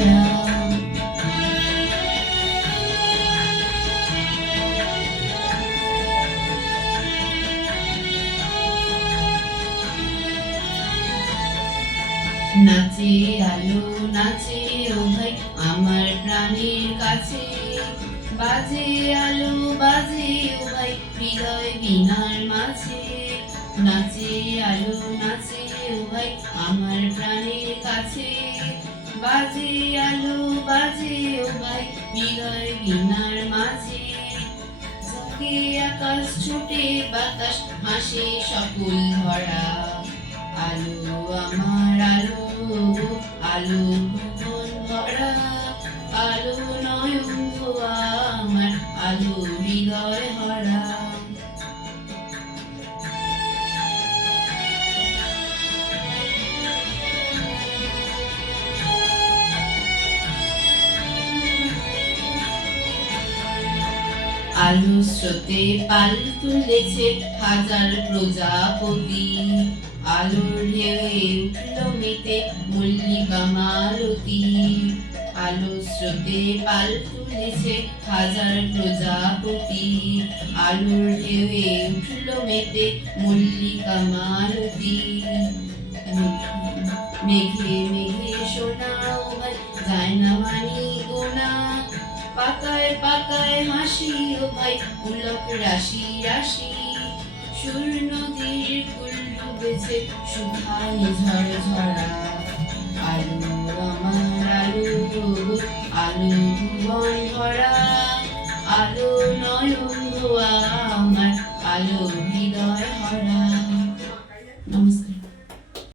ভরা। নাচে আলো নাচে ও ভাই আমার প্রাণের কাছে, বাজে আলো বাজে ও ভাই হৃদয় বীণার মাঝে। নাচে আলো নাচে ও ভাই আমার প্রাণের কাছে, বাজে আলো বাজে ও ভাই হৃদয় বীণার মাঝে। ঝাঁকে আকাশ ছুটে বাতাস হাসে সকল ধরা, আলো আমার আলো আলো ভুবন ভরা। আলো নয়ন ধোয়া আমার আলো হৃদয় ভরা। আলো স্রোতে পাল তুলেছে হাজার প্রজাপতি, আলোর ঢেউয়ে উঠল মেতে মল্লিকা মালতী। আলো স্রোতে পাল তুলেছে হাজার প্রজাপতি, আলোর ঢেউয়ে উঠল মেতে মল্লিকা মালতী। মেঘে মেঘে সোনা ও ভাই যায় না মানি গোনা, পাতায় পাতায় হাসি ও ভাই পুলক রাশি রাশি। সুর নদীর কুল ডুবেছে সুধায় ঝড়